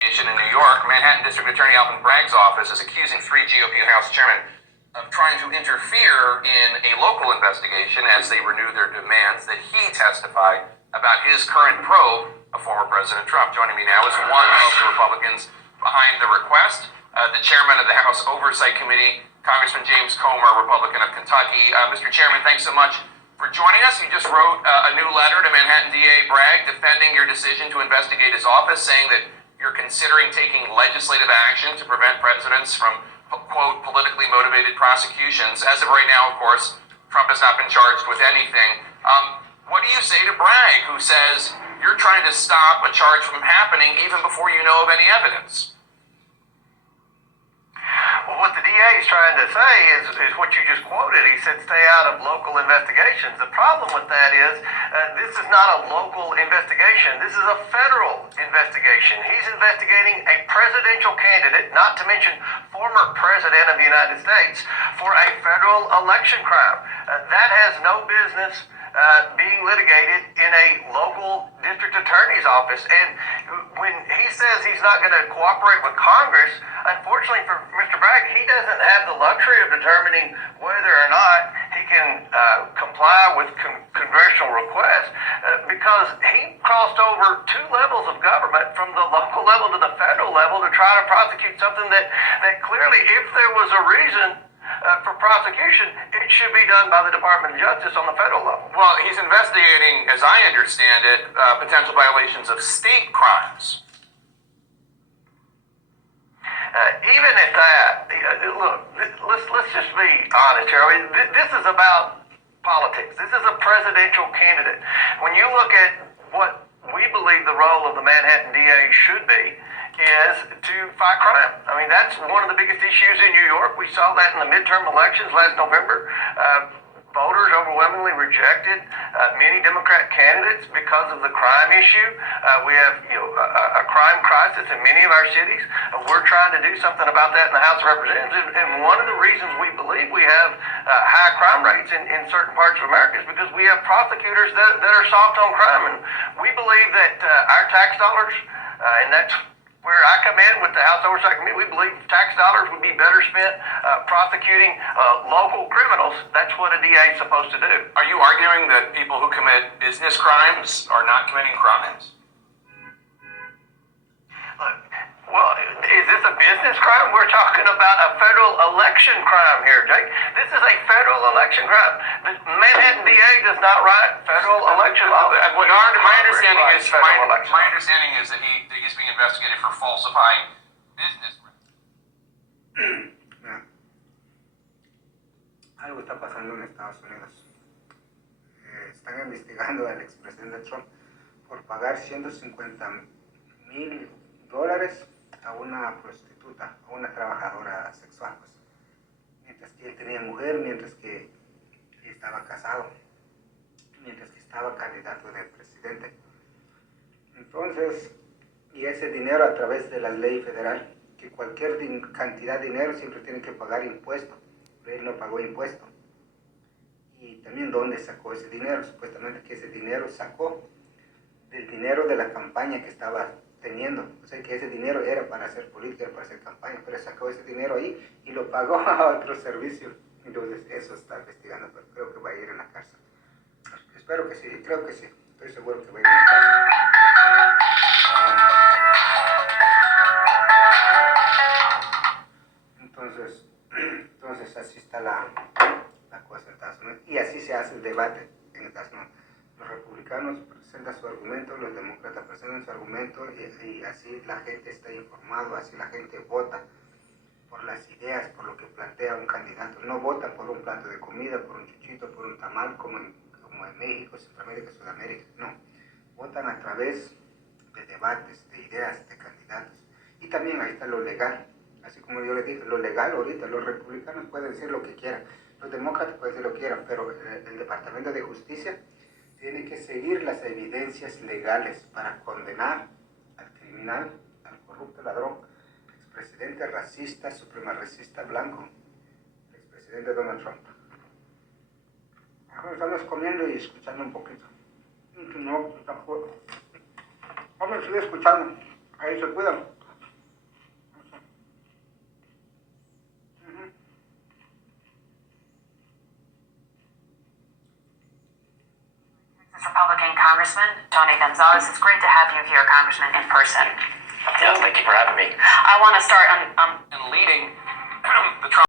In New York, Manhattan District Attorney Alvin Bragg's office is accusing three GOP House chairmen of trying to interfere in a local investigation as they renew their demands that he testify about his current probe of former President Trump. Joining me now is one of the Republicans behind the request, the chairman of the House Oversight Committee, Congressman James Comer, Republican of Kentucky. Mr. Chairman, thanks so much for joining us. You just wrote a new letter to Manhattan DA Bragg defending your decision to investigate his office, saying that you're considering taking legislative action to prevent presidents from, quote, politically motivated prosecutions. As of right now, of course, Trump has not been charged with anything. What do you say to Bragg, who says you're trying to stop a charge from happening even before you know of any evidence? Well, what the DA is trying to say is what you just quoted. He said stay out of local investigations. The problem with that is this is not a local investigation. This is a federal investigation. He's investigating a presidential candidate, not to mention former president of the United States, for a federal election crime. That has no business being litigated in a local district attorney's office. And when he says he's not going to cooperate with Congress, unfortunately for Mr. Bragg, he doesn't have the luxury of determining whether or not he can comply with congressional requests because he crossed over two levels of government, from the local level to the federal level, to try to prosecute something that clearly, if there was a reason for prosecution, it should be done by the Department of Justice on the federal level. Well, he's investigating, as I understand it, potential violations of state crimes. Even at that, look, let's just be honest here. I mean, this is about politics. This is a presidential candidate. When you look at what we believe the role of the Manhattan DA should be, is to fight crime. I mean, that's one of the biggest issues in New York. We saw that in the midterm elections last November. Voters overwhelmingly rejected many Democrat candidates because of the crime issue. We have a crime crisis in many of our cities. We're trying to do something about that in the House of Representatives. And one of the reasons we believe we have high crime rates in certain parts of America is because we have prosecutors that are soft on crime. And we believe that our tax dollars, and that's where I come in with the House Oversight Committee, we believe tax dollars would be better spent prosecuting local criminals. That's what a DA is supposed to do. Are you arguing that people who commit business crimes are not committing crimes? Well, is this a business crime? We're talking about a federal election crime here, Jake. This is a federal election crime. The Manhattan DA does not write federal election law. My understanding is that he's being investigated for falsifying business. Algo está pasando en Estados Unidos. Están investigando al expresidente Trump por pagar $150,000 a una prostituta, a una trabajadora sexual, pues, mientras que él tenía mujer, mientras que estaba casado, mientras que estaba candidato de presidente. Entonces, y ese dinero a través de la ley federal, que cualquier cantidad de dinero siempre tiene que pagar impuesto, pero él no pagó impuesto. Y también dónde sacó ese dinero, supuestamente que ese dinero sacó del dinero de la campaña que estaba teniendo, o sea que ese dinero era para hacer política, era para hacer campaña, pero sacó ese dinero ahí y lo pagó a otro servicio. Entonces eso está investigando, pero creo que va a ir en la cárcel. Espero que sí, creo que sí, estoy seguro que va a ir en la cárcel. Entonces así está la cosa en Estados Unidos, y así se hace el debate en Estados Unidos. Los republicanos presentan su argumento, los demócratas presentan su argumento, y así la gente está informada, así la gente vota por las ideas, por lo que plantea un candidato. No votan por un plato de comida, por un chuchito, por un tamal, como en México, Centroamérica, Sudamérica. No, votan a través de debates, de ideas, de candidatos. Y también ahí está lo legal. Así como yo les dije, lo legal ahorita, los republicanos pueden decir lo que quieran, los demócratas pueden decir lo que quieran, pero el Departamento de Justicia tiene que seguir las evidencias legales para condenar al criminal, al corrupto ladrón, expresidente racista, supremacista blanco, el expresidente Donald Trump. Ahora estamos comiendo y escuchando un poquito. No, tampoco. Vamos a seguir escuchando. Ahí se cuidan. talking, Congressman Tony Gonzalez. It's great to have you here, Congressman, in person. Yeah, thank you for having me. I want to start on And leading the Trump